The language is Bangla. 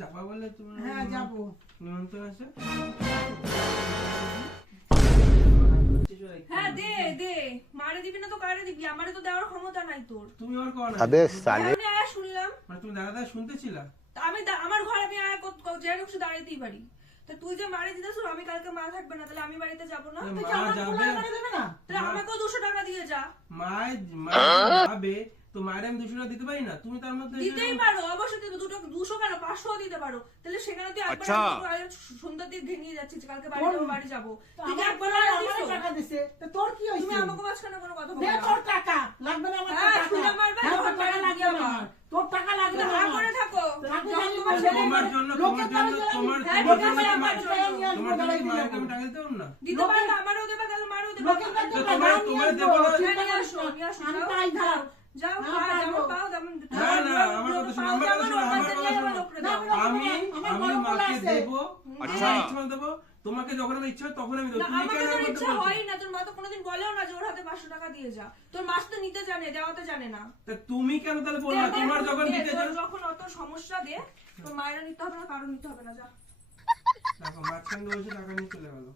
যাবা বলে তুমি? হ্যাঁ যাবো। নিমন্ত্রণ আছে? হ্যাঁ দে দে, মারে দিবি না তো কারে দিবি? আমারে তো দেওয়ার ক্ষমতা নাই তোর। তুমি আর কোন? আবে সালে আমি আয়া শুনলাম, মানে তুমি দাদা শুনতেছিলা? আমি আমার ঘর আমি আয়া যে ঢুকছি দাঁড়াইতেই পারি। তা তুই যে মারে দিতেছ, আমি কালকে মা থাকবে না, তাহলে আমি বাড়িতে যাবো না? তুই কি আমার পোলায় বাড়ি দেবে না? তাহলে আমাকেও 200 টাকা দিয়ে যা। মা যাবে তো মায়ের আমি 200 টাকা দিতে পারি না? তুমি তার মধ্যে দিতেই পারো, অবশ্যই দিতে। 200 কেন 500 দিতে পারো। তাহলে সেখানে তুই একবার সন্ধ্যার দিকে ঘেনিয়ে যাচ্ছিস, কালকে বাড়ি যাবো। তুই কি একবার আমারে টাকা দিছে, তো তোর কি হইছে? তুমি আমাকে মাঝখানে কোনো কথা বলো দে না। তোর টাকা লাগবে না আমার হ্যাঁ, টাকা। তুই মারবে, হ্যাঁ, যখন তোর টাকা মারবে লাগবে না আমার। তোর টাকা লাগবে না না আমার। করে থাকো। তোমার জন্য লোকের তোমার হ্যাঁ, জন্য লোকের বাড়ি তোমার আমার জন্য মায়েরকে আমি টাকা দিতে পারবো না? দিতে পারো না, আমারও দেবে, তাহলে মারও দেবে। লোকের কাছে তো টাকা তোমার নিয়ে দেবো না? হ্যাঁ, নিয়ে আসো, আমি পাই ধার। যাও, না, হ্যাঁ, পারবো। যেমন পাও তেমন দিতে না, হবে। না, আমার কথা শোনো, আমার কথা শোনো, আমার কথা শোনো। আমি মাকে দেবো, আমার ইচ্ছা মতো দেবো। তোমাকে যখন আমার ইচ্ছা হয় তখন আমি দেবো। না, তুমি আমাকে কেন তোর আমার ইচ্ছা বলছো? হয় না, তোর মা তো কোনোদিন বলেও না যে ওর হাতে 500 টাকা দিয়ে যা। তোর মাস তো নিতে জানে, দেওয়াতে জানে না। তা তুমি কেন তাহলে বললা? তোমার যখন দিতে তোর চাও যখন অত সমস্যা দে, তোর মায়েরা নিতে হবে না, কারো নিতে হবে না, যা। দেখো মাঝখানে বলছে টাকা নিয়ে চলে গেল।